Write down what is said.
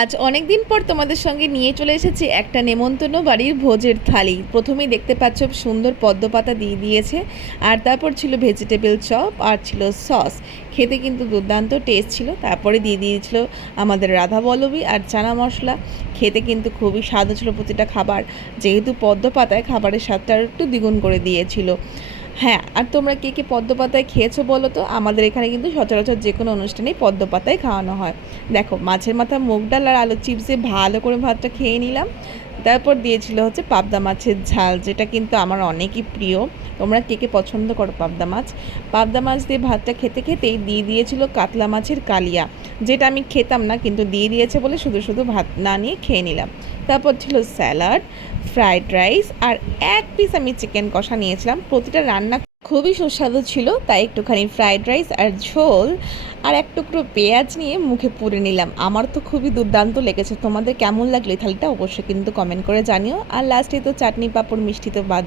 আজ অনেক দিন পর তোমাদের সঙ্গে নিয়ে চলে এসেছি একটা নেমন্তন্ন বাড়ির ভোজের থালি। প্রথমেই দেখতে পাচ্ছ সুন্দর পদ্ম পাতা দিয়ে দিয়েছে, আর তারপর ছিল ভেজিটেবল চপ আর ছিল সস। খেতে কিন্তু দুর্দান্ত টেস্ট ছিল। তারপরে দিয়ে দিয়েছিল আমাদের রাধা বল্লভী আর চানা মশলা। খেতে কিন্তু খুবই স্বাদ ছিল প্রতিটা খাবার, যেহেতু পদ্ম পাতায় খাবারের স্বাদটা একটু দ্বিগুণ করে দিয়েছিল। হ্যাঁ, আর তোমরা কে কে পদ্ম পাতায় খেয়েছো বলো তো? আমাদের এখানে কিন্তু সচরাচর যে কোনো অনুষ্ঠানেই পদ্ম পাতায় খাওয়ানো হয়। দেখো, মাছের মাথা, মুগ ডাল আর আলু চিপস দিয়ে ভালো করে ভাতটা খেয়ে নিলাম। তারপর দিয়েছিল হচ্ছে পাবদা মাছের ঝাল, যেটা কিন্তু আমার অনেকই প্রিয়। তোমরা কে কে পছন্দ করো পাবদা মাছ? পাবদা মাছ দিয়ে ভাতটা খেতে খেতেই দিয়ে দিয়েছিল কাতলা মাছের কালিয়া, যেটা আমি খেতাম না, কিন্তু দিয়ে দিয়েছে বলে শুধু শুধু ভাত না নিয়ে খেয়ে নিলাম। তারপর ছিল স্যালাড, ফ্রাইড রাইস আর এক পিস আমি চিকেন কষা নিয়েছিলাম। প্রতিটা রান্না খুবই সুস্বাদু ছিল, তাই একটুখানি ফ্রাইড রাইস আর ঝোল আর এক টুকরো পেঁয়াজ নিয়ে মুখে পুরে নিলাম। আমার তো খুবই দুর্দান্ত লেগেছে। তোমাদের কেমন লাগলো এই থালিটা অবশ্যই কিন্তু কমেন্ট করে জানিও। আর লাস্টে তো চাটনি পাঁপড় মিষ্টি তো বাদ